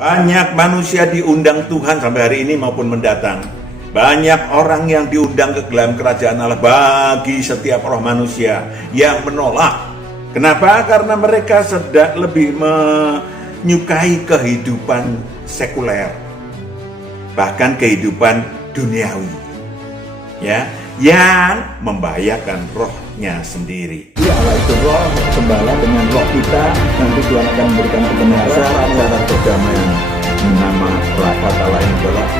Banyak manusia diundang Tuhan sampai hari ini maupun mendatang. Banyak orang yang diundang ke dalam kerajaan Allah bagi setiap roh manusia yang menolak. Kenapa? Karena mereka sedang lebih menyukai kehidupan sekuler, bahkan kehidupan duniawi, ya, yang membahayakan rohnya sendiri. Ya Allah itu roh, gembala dengan roh kita, nanti Tuhan akan memberikan kebenaran, cara perdamaian. Nama kata lain adalah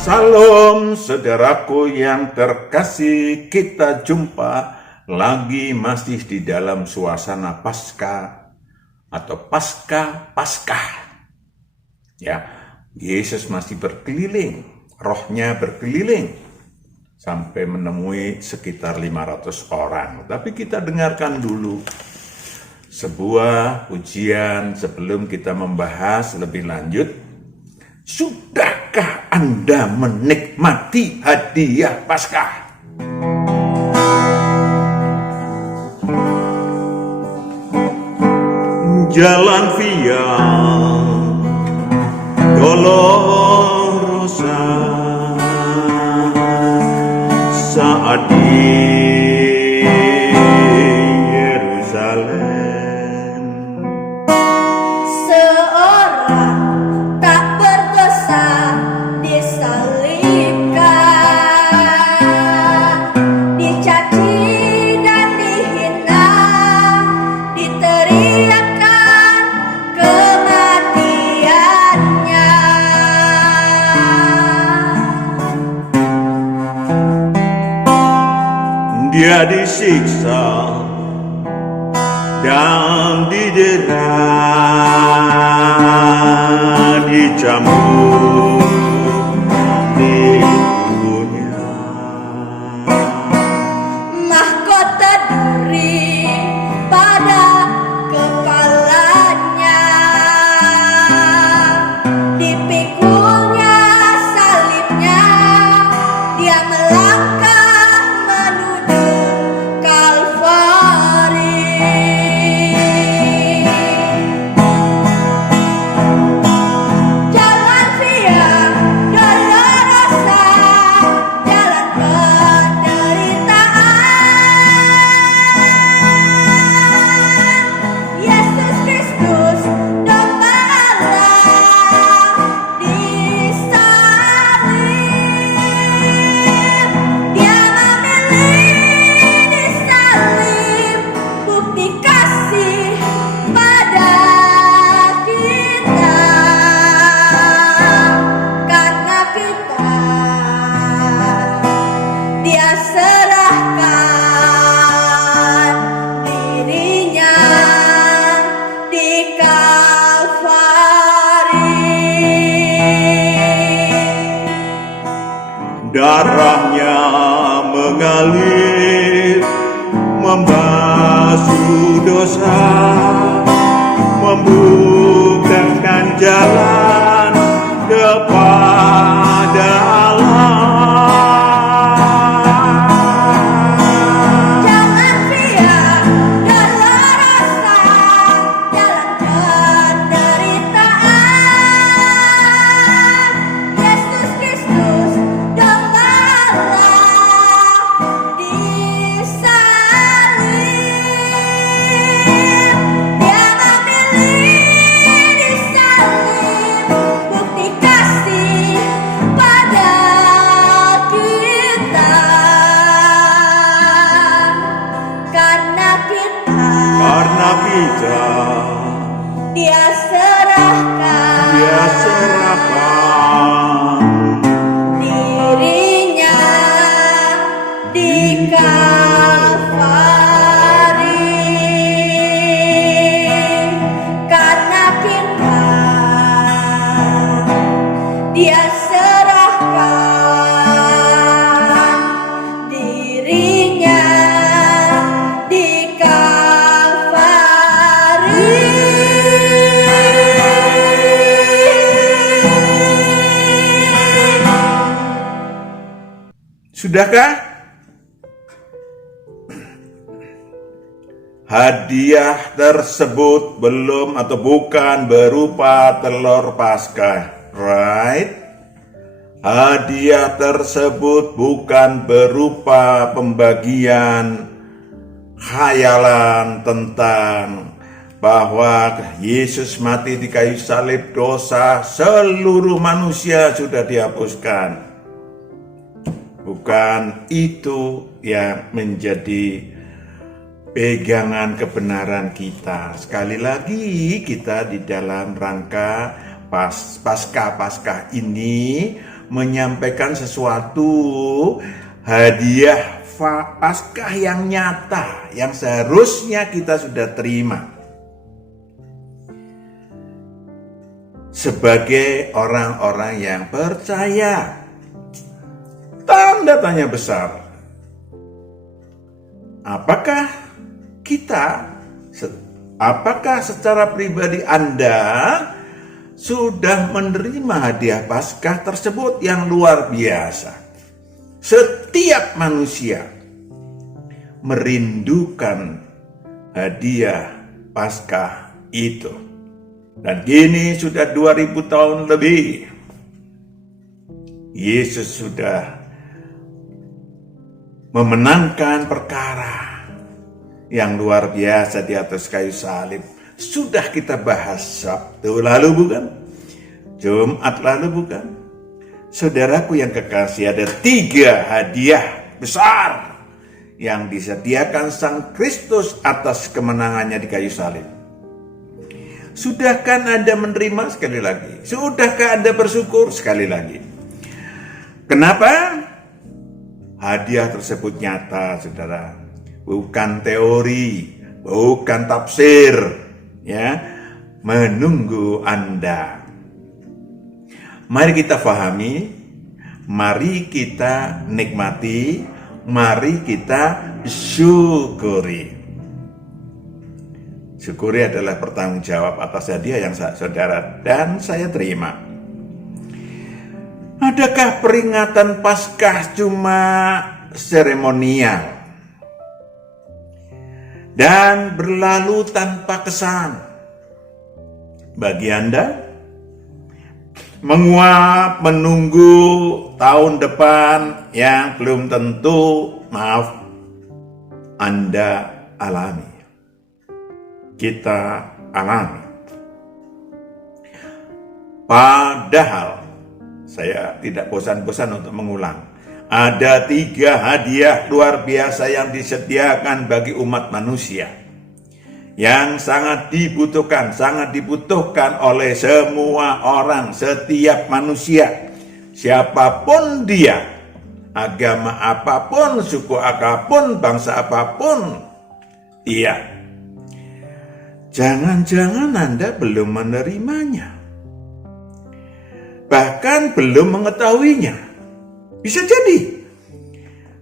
Salam saudaraku yang terkasih, kita jumpa lagi masih di dalam suasana Paskah atau Paskah. Ya, Yesus masih berkeliling, rohnya berkeliling sampai menemui sekitar 500 orang. Tapi kita dengarkan dulu sebuah pujian sebelum kita membahas lebih lanjut. Sudahkah Anda menikmati hadiah Paskah? Jalan Via Dolorosa saat di Yerusalem, seorang tak berdosa disalibkan, dicaci dan dihina, diteriakkan kematiannya. Dia disiksa dan didera, dicambuk di tubuhnya. Mahkota duri pada kepalanya, dipikulnya salibnya, dia melangkah menuju Kalvari. Jalan Via Dolorosa, jalan penderitaan. Yesus Kristus domba Allah disalib. Dia memilih disalib, bukti kasih pada kita. Karena kita, dia serahkan dirinya di Kalvari. Darahnya mengalir, membasuh dosa, membukakan jalan kepada Allah. Jalan Via Dolorosa, jalan penderitaan. Yesus Kristus domba Allah disalib. Dia memilih disalib, bukti kasih pada kita. Karena kita, dia serahkan dirinya di Kalvari. Karena kita, dia serahkan dirinya di Kalvari. Sudahkah? hadiah tersebut belum atau bukan berupa telur Paskah, right? Hadiah tersebut bukan berupa pembagian khayalan tentang bahwa Yesus mati di kayu salib, dosa seluruh manusia sudah dihapuskan. Bukan itu yang menjadi pegangan kebenaran kita. Sekali lagi kita di dalam rangka Paskah ini menyampaikan sesuatu hadiah Paskah yang nyata yang seharusnya kita sudah terima sebagai orang-orang yang percaya. Tanda tanya besar. Apakah secara pribadi Anda sudah menerima hadiah Paskah tersebut yang luar biasa? Setiap manusia merindukan hadiah Paskah itu. Dan kini sudah 2000 tahun lebih, Yesus sudah memenangkan perkara yang luar biasa di atas kayu salib. Sudah kita bahas Sabtu lalu bukan? Jumat lalu bukan? Saudaraku yang kekasih, ada 3 hadiah besar yang disediakan Sang Kristus atas kemenangannya di kayu salib. Sudahkah Anda menerima? Sekali lagi. Sudahkah Anda bersyukur? Sekali lagi. Kenapa? Hadiah tersebut nyata, saudara. Bukan teori, bukan tafsir, ya. Menunggu Anda. Mari kita pahami, mari kita nikmati, mari kita syukuri. Syukuri adalah bertanggung jawab atas hadiah yang saudara dan saya terima. Adakah peringatan Paskah cuma seremonial dan berlalu tanpa kesan? Bagi Anda, menguap menunggu tahun depan yang belum tentu, Anda alami. Kita alami. Padahal saya tidak bosan-bosan untuk mengulang. Ada 3 hadiah luar biasa yang disediakan bagi umat manusia, yang sangat dibutuhkan oleh semua orang, setiap manusia, siapapun dia, agama apapun, suku apapun, bangsa apapun, iya. Jangan-jangan Anda belum menerimanya, bahkan belum mengetahuinya. Bisa jadi.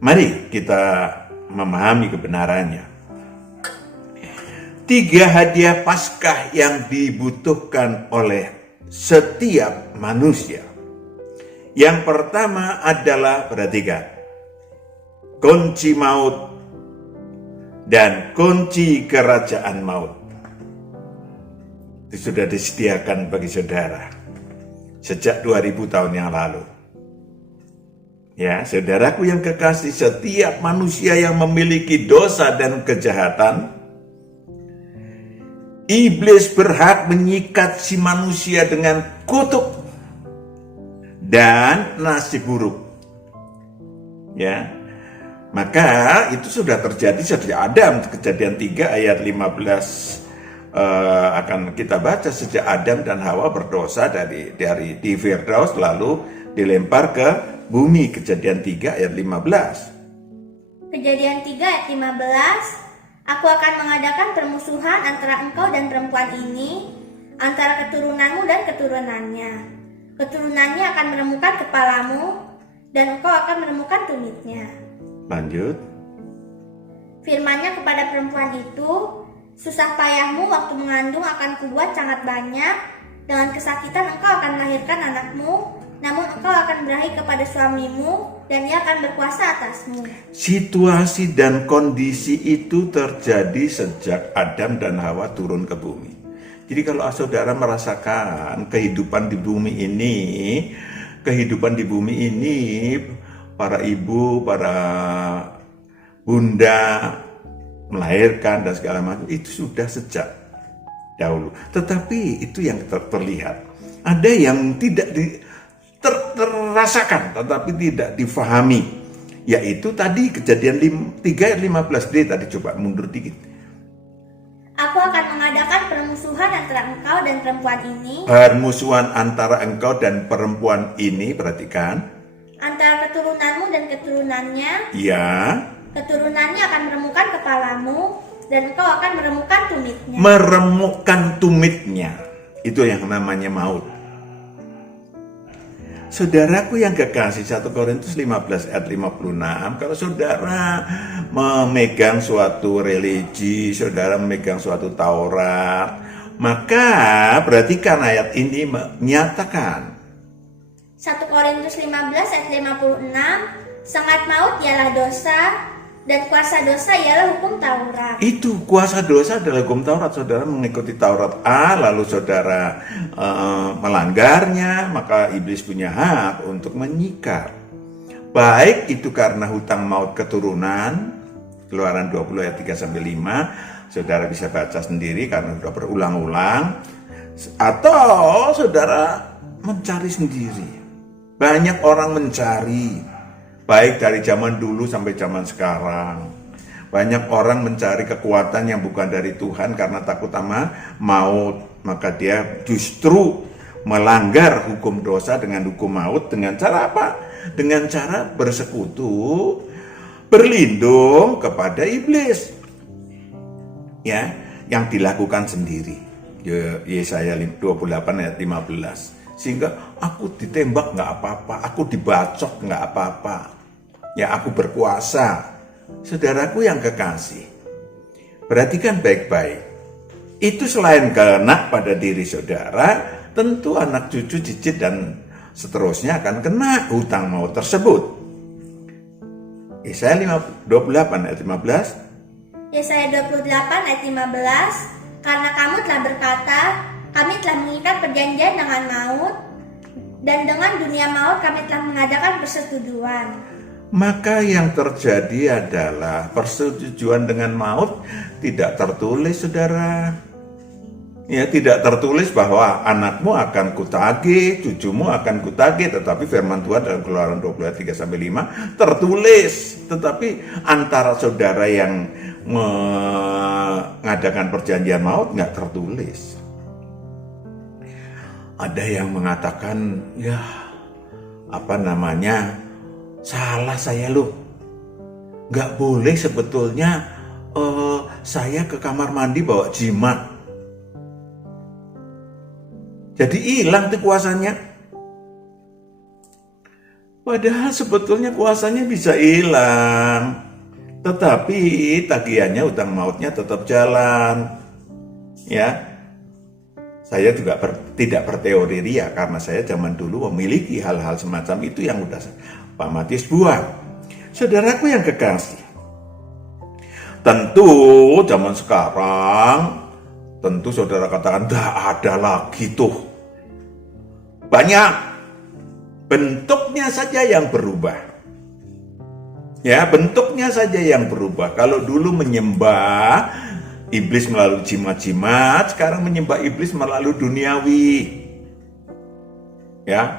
Mari kita memahami kebenarannya. 3 hadiah Paskah yang dibutuhkan oleh setiap manusia. Yang pertama adalah, perhatikan, kunci maut dan kunci kerajaan maut. Itu sudah disediakan bagi saudara sejak 2000 tahun yang lalu. Ya, saudaraku yang kekasih, setiap manusia yang memiliki dosa dan kejahatan, iblis berhak menyikat si manusia dengan kutuk dan nasib buruk. Ya, maka itu sudah terjadi sejak Adam. Kejadian 3 ayat 15 akan kita baca. Sejak Adam dan Hawa berdosa dari di Firdaus lalu dilempar ke bumi. Kejadian 3 ayat 15. Kejadian 3 ayat 15. Aku akan mengadakan permusuhan antara engkau dan perempuan ini, antara keturunanmu dan keturunannya. Keturunannya akan menemukan kepalamu, dan engkau akan menemukan tumitnya. Lanjut. Firman-Nya kepada perempuan itu, susah payahmu waktu mengandung akan kubuat sangat banyak, dengan kesakitan engkau akan melahirkan anakmu, namun engkau akan berakhir kepada suamimu dan ia akan berkuasa atasmu. Situasi dan kondisi itu terjadi sejak Adam dan Hawa turun ke bumi. Jadi kalau saudara merasakan kehidupan di bumi ini, para ibu, para bunda melahirkan dan segala macam, itu sudah sejak dahulu. Tetapi itu yang terlihat. Ada yang tidak terasakan tetapi tidak difahami, yaitu tadi Kejadian 3 ayat 15d tadi. Coba mundur dikit. Aku akan mengadakan permusuhan antara engkau dan perempuan ini. Permusuhan antara engkau dan perempuan ini, perhatikan. Antara keturunanmu dan keturunannya. Ya. Keturunannya akan meremukkan kepalamu dan engkau akan meremukkan tumitnya. Meremukkan tumitnya. Itu yang namanya maut. Saudaraku yang kekasih, 1 Korintus 15 ayat 56, kalau saudara memegang suatu religi, saudara memegang suatu Taurat, maka perhatikan ayat ini menyatakan 1 Korintus 15 ayat 56, sengat maut ialah dosa dan kuasa dosa ialah hukum Taurat. Itu kuasa dosa adalah hukum Taurat. Saudara mengikuti Taurat A, lalu saudara melanggarnya, maka iblis punya hak untuk menyikat. Baik itu karena hutang maut keturunan, Keluaran 20 ayat 3-5, saudara bisa baca sendiri karena sudah berulang-ulang, atau saudara mencari sendiri. Banyak orang mencari, baik dari zaman dulu sampai zaman sekarang. Banyak orang mencari kekuatan yang bukan dari Tuhan karena takut sama maut. Maka dia justru melanggar hukum dosa dengan hukum maut. Dengan cara apa? Dengan cara bersekutu, berlindung kepada iblis. Ya, yang dilakukan sendiri. Yesaya 28 ayat 15. Sehingga aku ditembak nggak apa-apa, aku dibacok nggak apa-apa. Ya, aku berkuasa. Saudaraku yang kekasih, perhatikan baik-baik. Itu selain kena pada diri saudara, tentu anak cucu, cicit dan seterusnya akan kena hutang maut tersebut. Yesaya 28 ayat 15. Yesaya 28 ayat 15, karena kamu telah berkata, kami telah mengikat perjanjian dengan maut, dan dengan dunia maut kami telah mengadakan persetujuan. Maka yang terjadi adalah persetujuan dengan maut tidak tertulis, saudara. Ya, tidak tertulis bahwa anakmu akan kutagih, cucumu akan kutagih, tetapi firman Tuhan dalam Keluaran 23-5 tertulis. Tetapi antara saudara yang mengadakan perjanjian maut nggak tertulis. Ada yang mengatakan, ya salah saya loh. Gak boleh sebetulnya saya ke kamar mandi bawa jimat. Jadi hilang tuh kuasanya. Padahal sebetulnya kuasanya bisa hilang. Tetapi tagihannya, utang mautnya tetap jalan. Ya. Saya juga tidak berteori ria karena saya zaman dulu memiliki hal-hal semacam itu yang udah Pak Matius buat. Saudaraku yang kekasih, tentu zaman sekarang, tentu saudara katakan tidak ada lagi tuh. Banyak, bentuknya saja yang berubah. Ya, bentuknya saja yang berubah. Kalau dulu menyembah iblis melalui jimat-jimat, sekarang menyembah iblis melalui duniawi. Ya,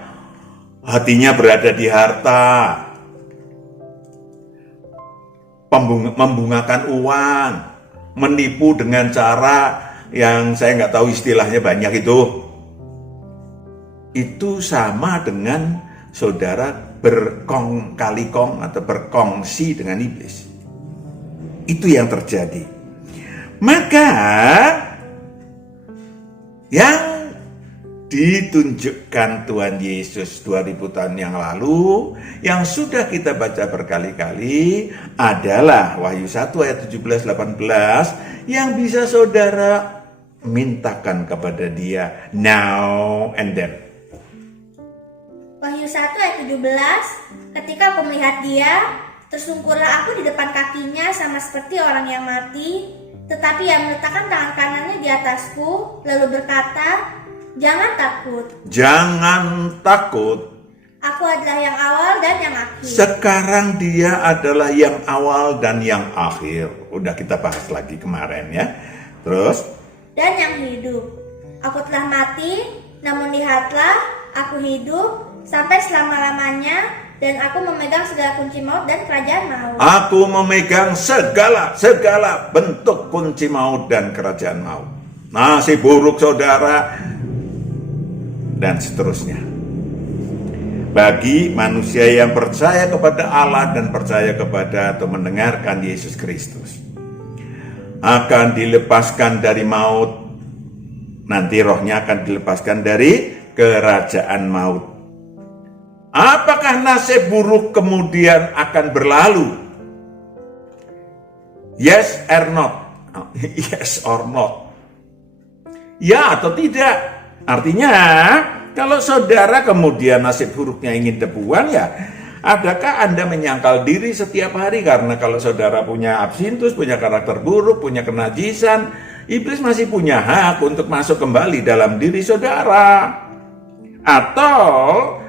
hatinya berada di harta, membungakan uang, menipu dengan cara yang saya nggak tahu istilahnya banyak itu. Itu sama dengan saudara berkong kali kong atau berkongsi dengan iblis. Itu yang terjadi. Maka yang ditunjukkan Tuhan Yesus 2000 tahun yang lalu, yang sudah kita baca berkali-kali, adalah Wahyu 1 ayat 17-18 yang bisa saudara mintakan kepada dia now and then. Wahyu Matius 1 ayat 17, ketika aku melihat dia, tersungkurlah aku di depan kakinya sama seperti orang yang mati, tetapi ia meletakkan tangan kanannya di atasku, lalu berkata, jangan takut. Jangan takut. Aku adalah yang awal dan yang akhir. Sekarang dia adalah yang awal dan yang akhir. Udah kita bahas lagi kemarin ya. Terus? Dan yang hidup. Aku telah mati, namun lihatlah, aku hidup sampai selama-lamanya, dan aku memegang segala kunci maut dan kerajaan maut. Aku memegang segala bentuk kunci maut dan kerajaan maut. Nasib buruk saudara, dan seterusnya. Bagi manusia yang percaya kepada Allah dan percaya kepada atau mendengarkan Yesus Kristus, akan dilepaskan dari maut. Nanti rohnya akan dilepaskan dari kerajaan maut. Apakah nasib buruk kemudian akan berlalu? Yes or not? Yes or not? Ya atau tidak? Artinya, kalau saudara kemudian nasib buruknya ingin debuan, ya adakah Anda menyangkal diri setiap hari? Karena kalau saudara punya absintus, punya karakter buruk, punya kenajisan, iblis masih punya hak untuk masuk kembali dalam diri saudara. Atau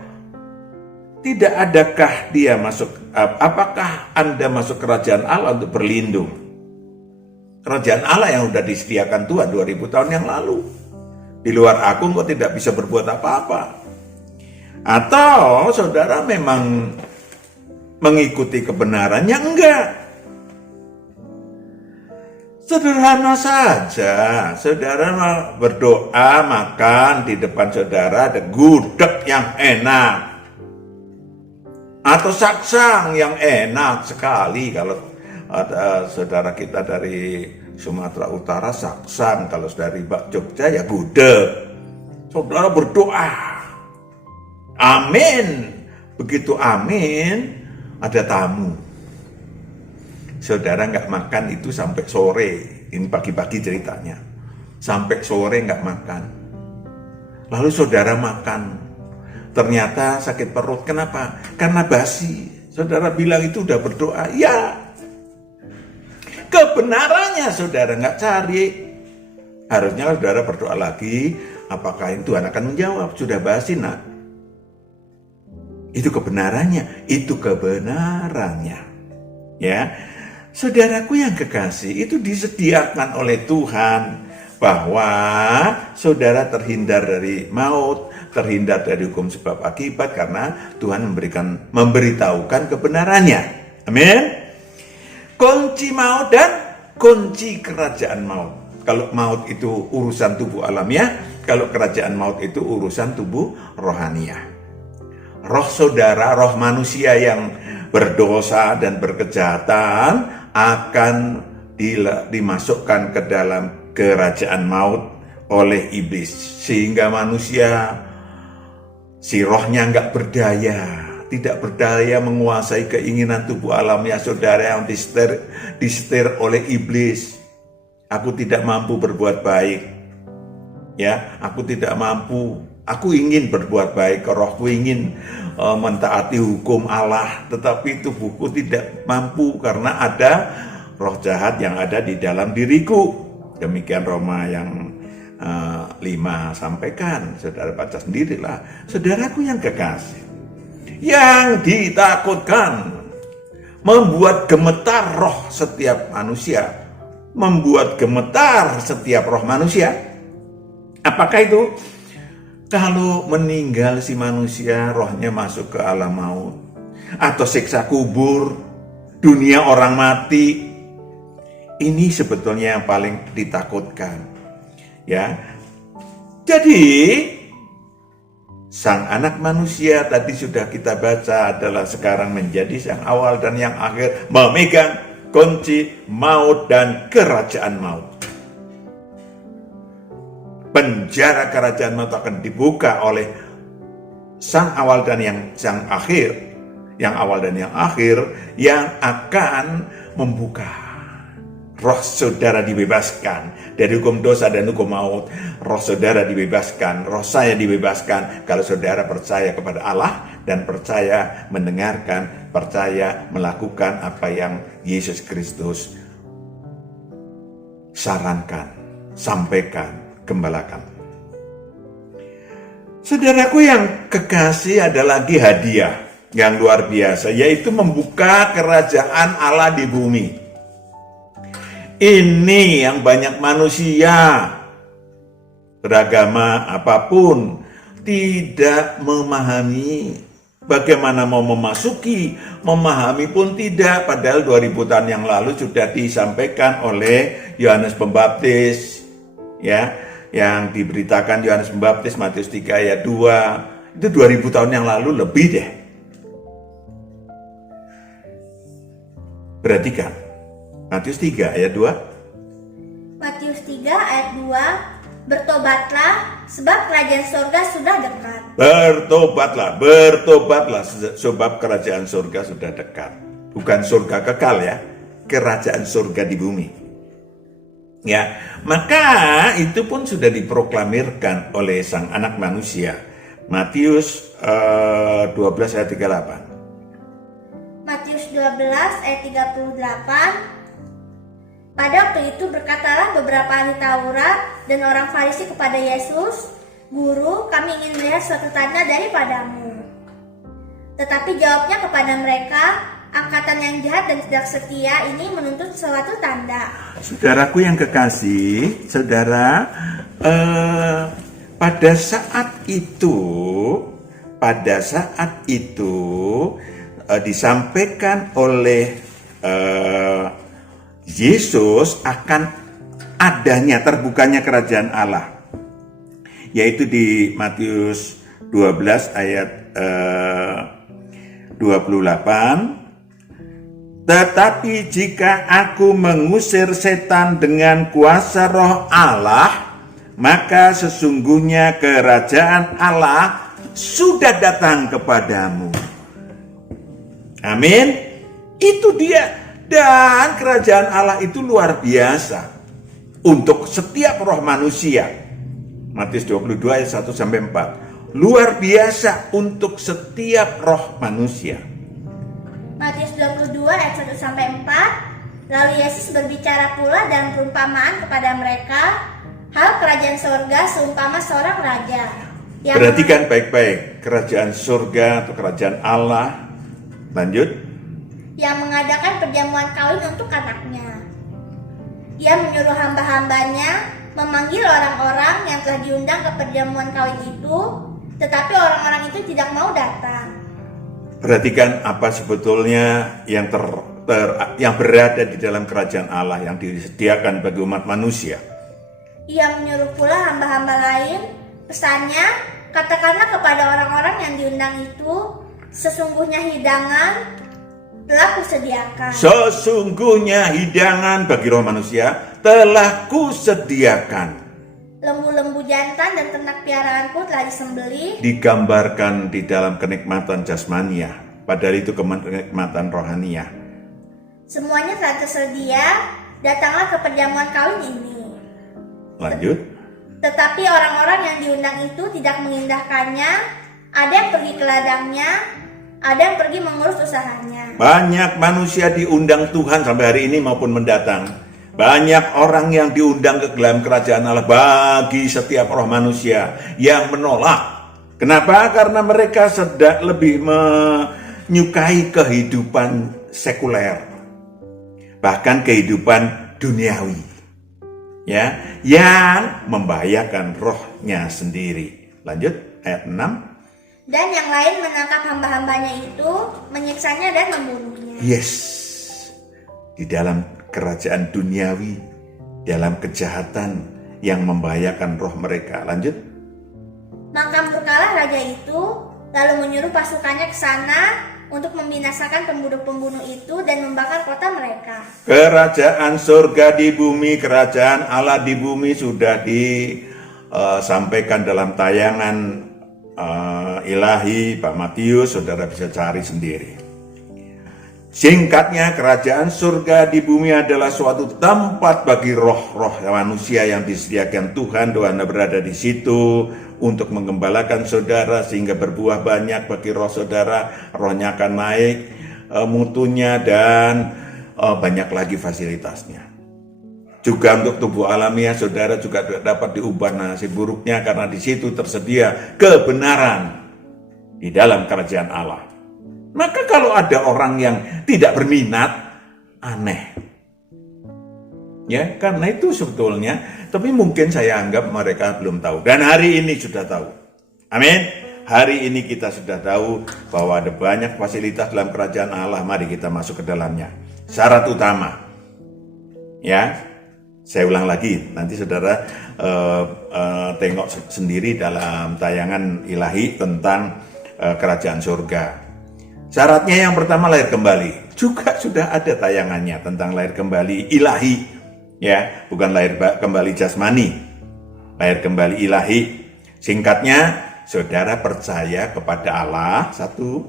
tidak adakah dia masuk, apakah Anda masuk kerajaan Allah untuk berlindung? Kerajaan Allah yang sudah disediakan Tuhan 2000 tahun yang lalu. Di luar aku kok tidak bisa berbuat apa-apa. Atau saudara memang mengikuti kebenarannya? Enggak. Sederhana saja, saudara berdoa, makan di depan saudara ada gudeg yang enak. Atau saksang yang enak sekali. Kalau ada saudara kita dari Sumatera Utara, saksang. Kalau dari Jogja ya gudeg. Saudara berdoa, amin. Begitu amin, ada tamu. Saudara nggak makan itu sampai sore. Ini pagi-pagi ceritanya. Sampai sore nggak makan. Lalu saudara makan. Ternyata sakit perut. Kenapa? Karena basi. Saudara bilang itu udah berdoa. Ya. Kebenarannya saudara nggak cari. Harusnya saudara berdoa lagi. Apakah Tuhan akan menjawab? Sudah basi nak. Itu kebenarannya. Itu kebenarannya. Ya. Saudaraku yang kekasih, itu disediakan oleh Tuhan. Bahwa saudara terhindar dari maut, terhindar dari hukum sebab akibat karena Tuhan memberitahukan kebenarannya. Amin. Kunci maut dan kunci kerajaan maut. Kalau maut itu urusan tubuh alamiah, kalau kerajaan maut itu urusan tubuh rohaniah. Roh saudara, roh manusia yang berdosa dan berkejahatan akan dimasukkan ke dalam kerajaan maut oleh iblis, sehingga manusia si rohnya nggak berdaya, tidak berdaya menguasai keinginan tubuh alamiah saudara yang disetir oleh iblis. Aku tidak mampu berbuat baik, ya, aku tidak mampu. Aku ingin berbuat baik, rohku ingin mentaati hukum Allah, tetapi tubuhku tidak mampu karena ada roh jahat yang ada di dalam diriku. Demikian Roma yang 5 sampaikan. Saudara baca sendirilah. Saudaraku yang kekasih, yang ditakutkan membuat gemetar roh setiap manusia, membuat gemetar setiap roh manusia. Apakah itu? Kalau meninggal si manusia, rohnya masuk ke alam maut, atau siksa kubur, dunia orang mati. Ini sebetulnya yang paling ditakutkan. Ya. Jadi sang anak manusia tadi sudah kita baca adalah sekarang menjadi sang awal dan yang akhir, memegang kunci maut dan kerajaan maut. Penjara kerajaan maut akan dibuka oleh sang awal dan sang akhir. Yang awal dan yang akhir yang akan membuka. Roh saudara dibebaskan dari hukum dosa dan hukum maut. Roh saudara dibebaskan, roh saya dibebaskan kalau saudara percaya kepada Allah dan percaya mendengarkan, percaya melakukan apa yang Yesus Kristus sarankan, sampaikan, gembalakan. Saudaraku yang kekasih, ada lagi hadiah yang luar biasa, yaitu membuka kerajaan Allah di bumi. Ini yang banyak manusia beragama apapun tidak memahami. Bagaimana mau memahami pun tidak, padahal 2000 tahun yang lalu sudah disampaikan oleh Yohanes Pembaptis, ya, yang diberitakan Yohanes Pembaptis Matius 3 ayat 2, itu 2000 tahun yang lalu lebih deh. Perhatikan Matius 3 ayat 2. Matius 3 ayat 2, bertobatlah sebab kerajaan surga sudah dekat. Bertobatlah sebab kerajaan surga sudah dekat. Bukan surga kekal ya, kerajaan surga di bumi. Ya, maka itu pun sudah diproklamirkan oleh Sang Anak Manusia. Matius 12 ayat 38. Matius 12 ayat 38. Pada waktu itu berkatalah beberapa ahli Taurat dan orang Farisi kepada Yesus, "Guru, kami ingin melihat suatu tanda daripadamu." Tetapi jawabnya kepada mereka, "Angkatan yang jahat dan tidak setia ini menuntut suatu tanda." Saudaraku yang kekasih, saudara, pada saat itu disampaikan oleh Yesus akan adanya terbukanya kerajaan Allah, yaitu di Matius 12 ayat 28. Tetapi jika aku mengusir setan dengan kuasa Roh Allah, maka sesungguhnya kerajaan Allah sudah datang kepadamu. Amin. Itu dia. Dan kerajaan Allah itu luar biasa untuk setiap roh manusia. Matius 22 ayat 1 sampai 4. Luar biasa untuk setiap roh manusia. Matius 22 ayat 1 sampai 4. Lalu Yesus berbicara pula dalam perumpamaan kepada mereka, hal kerajaan surga seumpama seorang raja. Perhatikan baik-baik, kerajaan surga atau kerajaan Allah. Lanjut. Yang mengadakan perjamuan kawin untuk anaknya. Ia menyuruh hamba-hambanya memanggil orang-orang yang telah diundang ke perjamuan kawin itu, tetapi orang-orang itu tidak mau datang. Perhatikan apa sebetulnya yang yang berada di dalam kerajaan Allah yang disediakan bagi umat manusia. Ia menyuruh pula hamba-hamba lain, pesannya, katakanlah kepada orang-orang yang diundang itu, sesungguhnya hidangan telah kusediakan. Sesungguhnya hidangan bagi roh manusia telah kusediakan. Lembu-lembu jantan dan ternak piaraanku telah disembelih. Digambarkan di dalam kenikmatan jasmania, padahal itu kenikmatan rohania. Semuanya telah tersedia, datanglah ke perjamuan kawin ini. Lanjut. Tetapi orang-orang yang diundang itu tidak mengindahkannya, ada yang pergi ke ladangnya, ada yang pergi mengurus usahanya. Banyak manusia diundang Tuhan sampai hari ini maupun mendatang. Banyak orang yang diundang ke dalam kerajaan Allah bagi setiap roh manusia yang menolak. Kenapa? Karena mereka sedang lebih menyukai kehidupan sekuler, bahkan kehidupan duniawi, ya, yang membahayakan rohnya sendiri. Lanjut ayat 6. Dan yang lain menangkap hamba-hambanya itu, menyiksanya dan membunuhnya. Yes, di dalam kerajaan duniawi, dalam kejahatan yang membahayakan roh mereka. Lanjut. Maka murkalah raja itu, lalu menyuruh pasukannya ke sana untuk membinasakan pembunuh-pembunuh itu dan membakar kota mereka. Kerajaan surga di bumi, kerajaan Allah di bumi sudah disampaikan dalam tayangan ilahi Pak Matius, saudara bisa cari sendiri. Singkatnya, kerajaan surga di bumi adalah suatu tempat bagi roh-roh manusia yang disediakan Tuhan. Anda berada di situ untuk menggembalakan saudara sehingga berbuah banyak bagi roh saudara. Rohnya akan naik mutunya dan banyak lagi fasilitasnya. Juga untuk tubuh alamiah saudara juga dapat diubah nasib buruknya karena di situ tersedia kebenaran di dalam kerajaan Allah. Maka kalau ada orang yang tidak berminat, aneh. Ya, karena itu sebetulnya, tapi mungkin saya anggap mereka belum tahu. Dan hari ini sudah tahu. Amin. Hari ini kita sudah tahu bahwa ada banyak fasilitas dalam kerajaan Allah. Mari kita masuk ke dalamnya. Syarat utama. Ya, saya ulang lagi. Nanti saudara tengok sendiri dalam tayangan ilahi tentang kerajaan surga. Syaratnya yang pertama lahir kembali. Juga sudah ada tayangannya tentang lahir kembali ilahi. Ya, bukan lahir kembali jasmani. Lahir kembali ilahi. Singkatnya, saudara percaya kepada Allah, satu.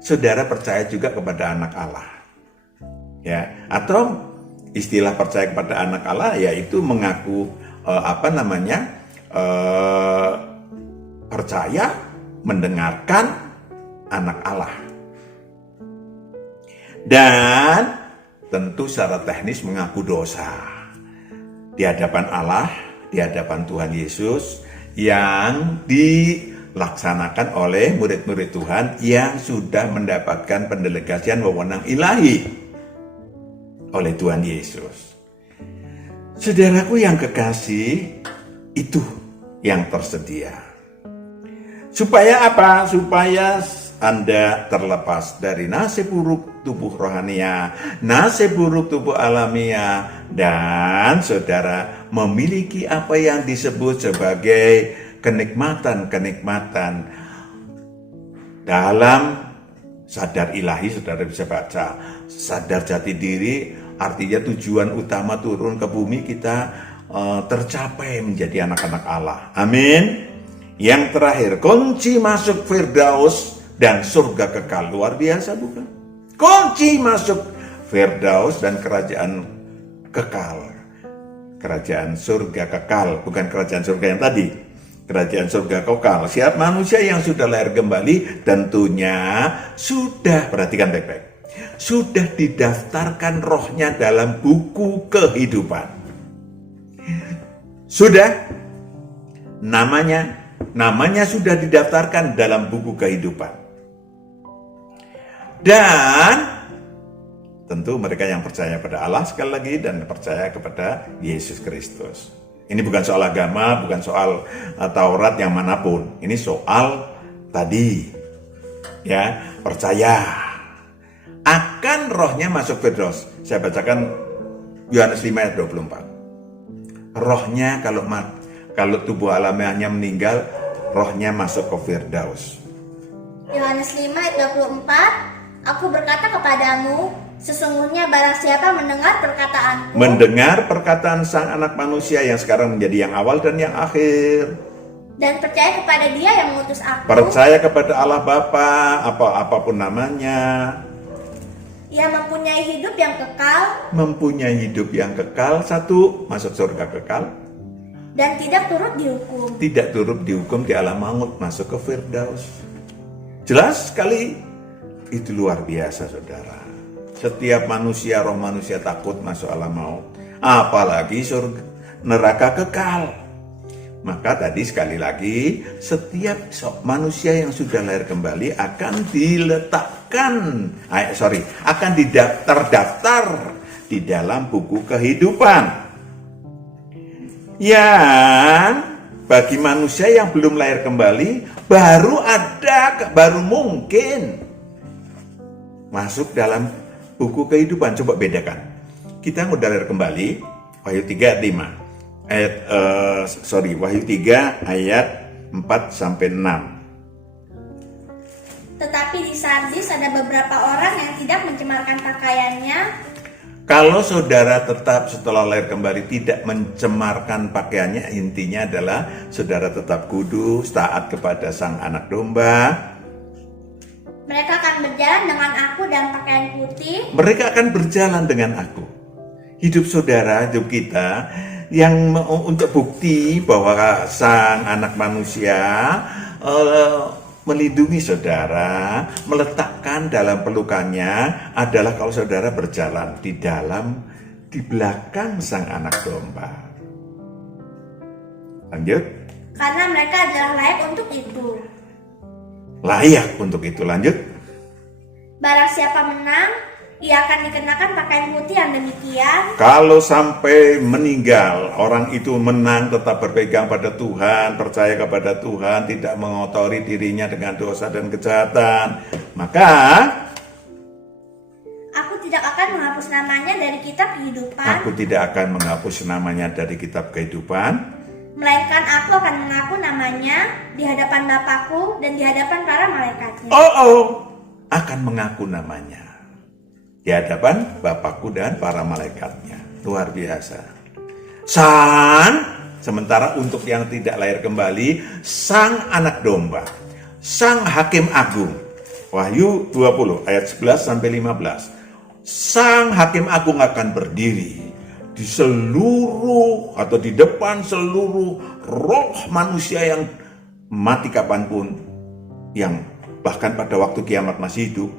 Saudara percaya juga kepada anak Allah. Ya, atau istilah percaya kepada anak Allah yaitu mengaku percaya mendengarkan anak Allah. Dan tentu secara teknis mengaku dosa di hadapan Allah, di hadapan Tuhan Yesus yang dilaksanakan oleh murid-murid Tuhan yang sudah mendapatkan pendelegasian wewenang ilahi oleh Tuhan Yesus. Saudaraku yang kekasih, itu yang tersedia. Supaya apa? Supaya Anda terlepas dari nasib buruk tubuh rohania, nasib buruk tubuh alamiah, dan saudara memiliki apa yang disebut sebagai kenikmatan-kenikmatan dalam sadar ilahi. Saudara bisa baca sadar jati diri, artinya tujuan utama turun ke bumi kita tercapai menjadi anak-anak Allah. Amin. Yang terakhir, kunci masuk Firdaus dan surga kekal. Luar biasa bukan? Kunci masuk Firdaus dan kerajaan kekal. Kerajaan surga kekal, bukan kerajaan surga yang tadi. Kerajaan surga kekal. Siap manusia yang sudah lahir kembali tentunya sudah, perhatikan baik-baik, sudah didaftarkan rohnya dalam buku kehidupan. Sudah, namanya sudah didaftarkan dalam buku kehidupan. Dan tentu mereka yang percaya pada Allah sekali lagi dan percaya kepada Yesus Kristus. Ini bukan soal agama, bukan soal Taurat yang manapun. Ini soal tadi, ya, percaya akan rohnya masuk Firdaus. Saya bacakan Yohanes 5 ayat 24. Rohnya kalau tubuh alamiahnya meninggal, rohnya masuk ke Firdaus. Yohanes 5 ayat 24, aku berkata kepadamu, sesungguhnya barang siapa mendengar perkataanku, mendengar perkataan sang anak manusia yang sekarang menjadi yang awal dan yang akhir, dan percaya kepada Dia yang mengutus aku, percaya kepada Allah Bapa, apapun namanya, Ia mempunyai hidup yang kekal, mempunyai hidup yang kekal, satu, masuk surga kekal, dan tidak turut dihukum. tidak turut dihukum di alam maut, masuk ke Firdaus. Jelas sekali, itu luar biasa saudara. Setiap manusia, roh manusia takut masuk alam maut, apalagi surga, neraka kekal. Maka tadi sekali lagi, setiap manusia yang sudah lahir kembali akan akan terdaftar di dalam buku kehidupan. Yang bagi manusia yang belum lahir kembali, baru mungkin masuk dalam buku kehidupan. Coba bedakan. Kita udah lahir kembali, Wahyu 3 ayat 5. Wahyu 3 ayat 4-6. Tetapi di Sardis ada beberapa orang yang tidak mencemarkan pakaiannya. Kalau saudara tetap setelah lahir kembali tidak mencemarkan pakaiannya, intinya adalah saudara tetap kudus, taat kepada sang anak domba. Mereka akan berjalan dengan aku dalam pakaian putih. Mereka akan berjalan dengan aku. Hidup saudara, hidup kita yang untuk bukti bahwa sang anak manusia melindungi saudara, meletakkan dalam pelukannya adalah kalau saudara berjalan di belakang sang anak domba. Lanjut. Karena mereka adalah layak untuk itu. Layak untuk itu. Lanjut. Barang siapa menang, ia akan dikenakan pakaian putih yang demikian. Kalau sampai meninggal, orang itu menang tetap berpegang pada Tuhan, percaya kepada Tuhan, tidak mengotori dirinya dengan dosa dan kejahatan, maka Aku tidak akan menghapus namanya dari kitab kehidupan. aku tidak akan menghapus namanya dari kitab kehidupan, Melainkan aku akan mengaku namanya di hadapan Bapakku dan di hadapan para malaikatnya. akan mengaku namanya di hadapan Bapakku dan para malaikatnya. Luar biasa. Sementara untuk yang tidak lahir kembali, sang anak domba, sang hakim agung. Wahyu 20 ayat 11 sampai 15. Sang hakim agung akan berdiri di seluruh atau di depan seluruh roh manusia yang mati kapanpun, yang bahkan pada waktu kiamat masih hidup,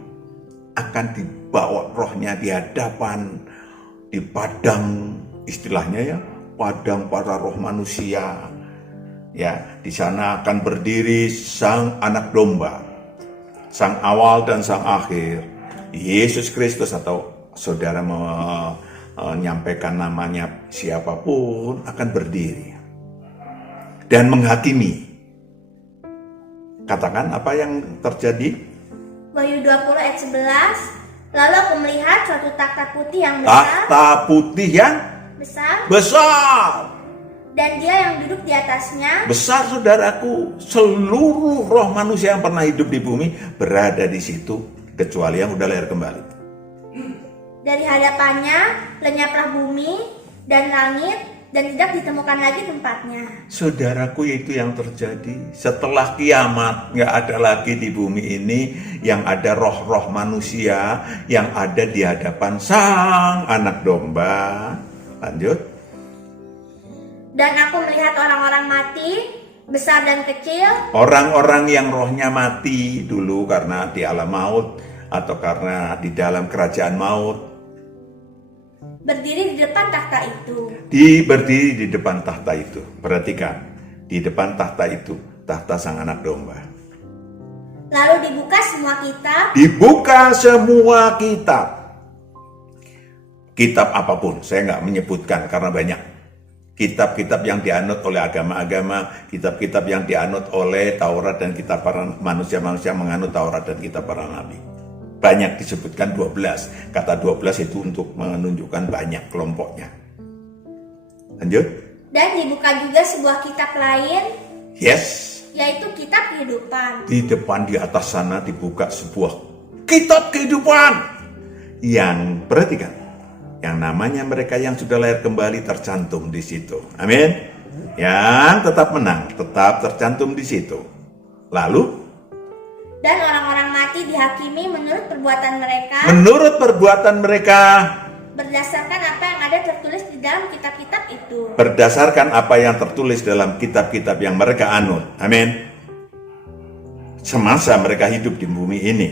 akan dibawa rohnya di hadapan, di padang, istilahnya ya, padang para roh manusia. Ya, di sana akan berdiri sang anak domba, sang awal dan sang akhir, Yesus Kristus, atau saudara menyampaikan namanya siapapun akan berdiri dan menghakimi. Katakan apa yang terjadi? Wahyu 20 ayat 11. Lalu aku melihat suatu takhta putih yang besar. Takhta putih yang besar. Dan dia yang duduk di atasnya. Besar, saudaraku. Seluruh roh manusia yang pernah hidup di bumi berada di situ, kecuali yang udah lahir kembali. Dari hadapannya lenyaplah bumi dan langit, dan tidak ditemukan lagi tempatnya. Saudaraku, itu yang terjadi setelah kiamat. Nggak ada lagi di bumi ini yang ada roh-roh manusia yang ada di hadapan sang anak domba. Lanjut. Dan aku melihat orang-orang mati, besar dan kecil. Orang-orang yang rohnya mati dulu karena di alam maut atau karena di dalam kerajaan maut, berdiri di depan takhta itu. berdiri di depan takhta itu. Perhatikan, di depan takhta itu, takhta sang anak domba. Lalu dibuka semua kitab. Dibuka semua kitab. Kitab apapun, saya nggak menyebutkan karena banyak. Kitab-kitab yang dianut oleh agama-agama, kitab-kitab yang dianut oleh Taurat dan kitab para manusia-manusia menganut Taurat dan kitab para nabi. Banyak disebutkan 12. Kata 12 itu untuk menunjukkan banyak kelompoknya. Lanjut. Dan dibuka juga sebuah kitab lain. Yes. Yaitu kitab kehidupan. Di depan, di atas sana dibuka sebuah kitab kehidupan. Yang, perhatikan, yang namanya mereka yang sudah lahir kembali tercantum di situ. Amin. Yang tetap menang, tetap tercantum di situ. Lalu, dan orang-orang mati dihakimi menurut perbuatan mereka. Menurut perbuatan mereka. Berdasarkan apa yang ada tertulis di dalam kitab-kitab itu. Berdasarkan apa yang tertulis dalam kitab-kitab yang mereka anut. Amin. Semasa mereka hidup di bumi ini.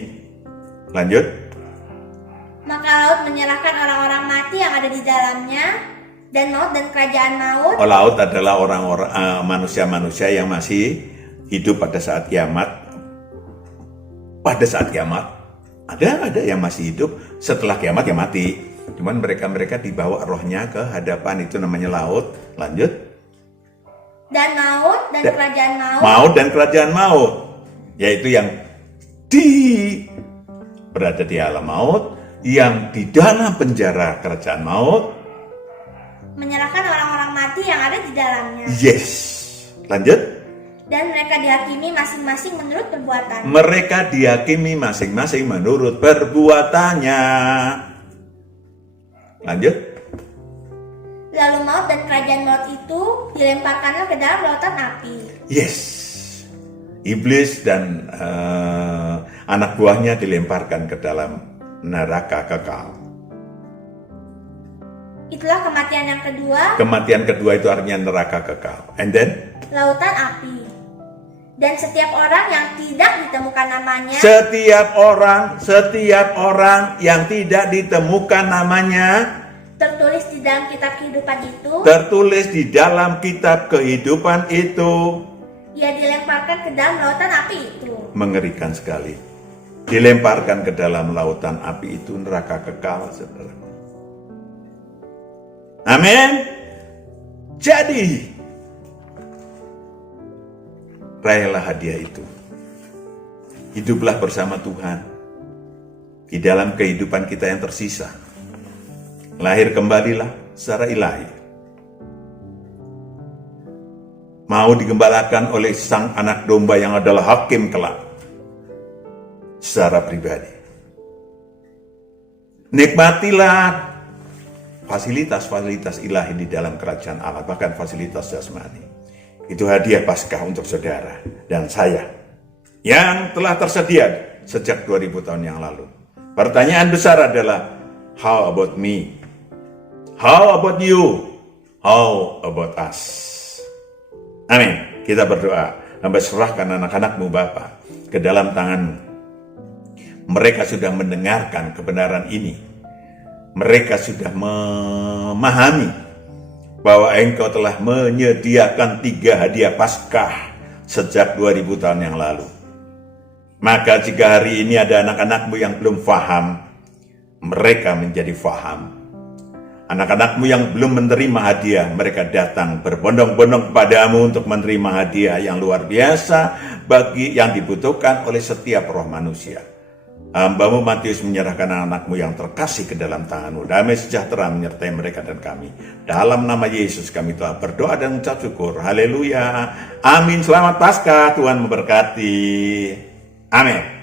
Lanjut. Maka laut menyerahkan orang-orang mati yang ada di dalamnya, dan maut dan kerajaan maut. Laut adalah orang-orang manusia-manusia yang masih hidup pada saat kiamat. Pada saat kiamat ada yang masih hidup, setelah kiamat ya mati. Cuman mereka dibawa rohnya ke hadapan, itu namanya laut. Lanjut. Dan maut dan kerajaan maut. Maut dan kerajaan maut, yaitu yang berada di alam maut, yang di dalam penjara kerajaan maut, menyerahkan orang-orang mati yang ada di dalamnya. Yes. Lanjut. Dan mereka dihakimi masing-masing menurut perbuatannya. Mereka dihakimi masing-masing menurut perbuatannya. Lanjut. Lalu maut dan kerajaan maut itu dilemparkanlah ke dalam lautan api. Yes. Iblis dan anak buahnya dilemparkan ke dalam neraka kekal. Itulah kematian yang kedua, Kematian kedua itu artinya neraka kekal. And then, lautan api. Dan setiap orang yang tidak ditemukan namanya, setiap orang yang tidak ditemukan namanya, tertulis di dalam kitab kehidupan itu, tertulis di dalam kitab kehidupan itu. ia dilemparkan ke dalam lautan api itu. Mengerikan sekali. Dilemparkan ke dalam lautan api itu, neraka kekal, saudara. Amin. Jadi, raihlah hadiah itu. Hiduplah bersama Tuhan di dalam kehidupan kita yang tersisa. Lahir kembalilah secara ilahi. Mau digembalakan oleh sang anak domba yang adalah hakim kelak secara pribadi. Nikmatilah fasilitas-fasilitas ilahi di dalam kerajaan Allah, bahkan fasilitas jasmani. Itu hadiah Paskah untuk saudara dan saya yang telah tersedia sejak 2000 tahun yang lalu. Pertanyaan besar adalah, how about me? How about you? How about us? Amin. Kita berdoa. Hamba serahkan anak-anakmu Bapa ke dalam tanganmu. Mereka sudah mendengarkan kebenaran ini. Mereka sudah memahami bahwa Engkau telah menyediakan 3 hadiah Paskah sejak 2000 tahun yang lalu. Maka jika hari ini ada anak-anakmu yang belum paham, mereka menjadi paham. Anak-anakmu yang belum menerima hadiah, mereka datang berbondong-bondong kepadamu untuk menerima hadiah yang luar biasa bagi yang dibutuhkan oleh setiap roh manusia. Hamba-Mu Matius menyerahkan anak-anakmu yang terkasih ke dalam tangan-Mu. Damai sejahtera menyertai mereka dan kami. Dalam nama Yesus kami telah berdoa dan mengucap syukur. Haleluya. Amin. Selamat Paskah. Tuhan memberkati. Amin.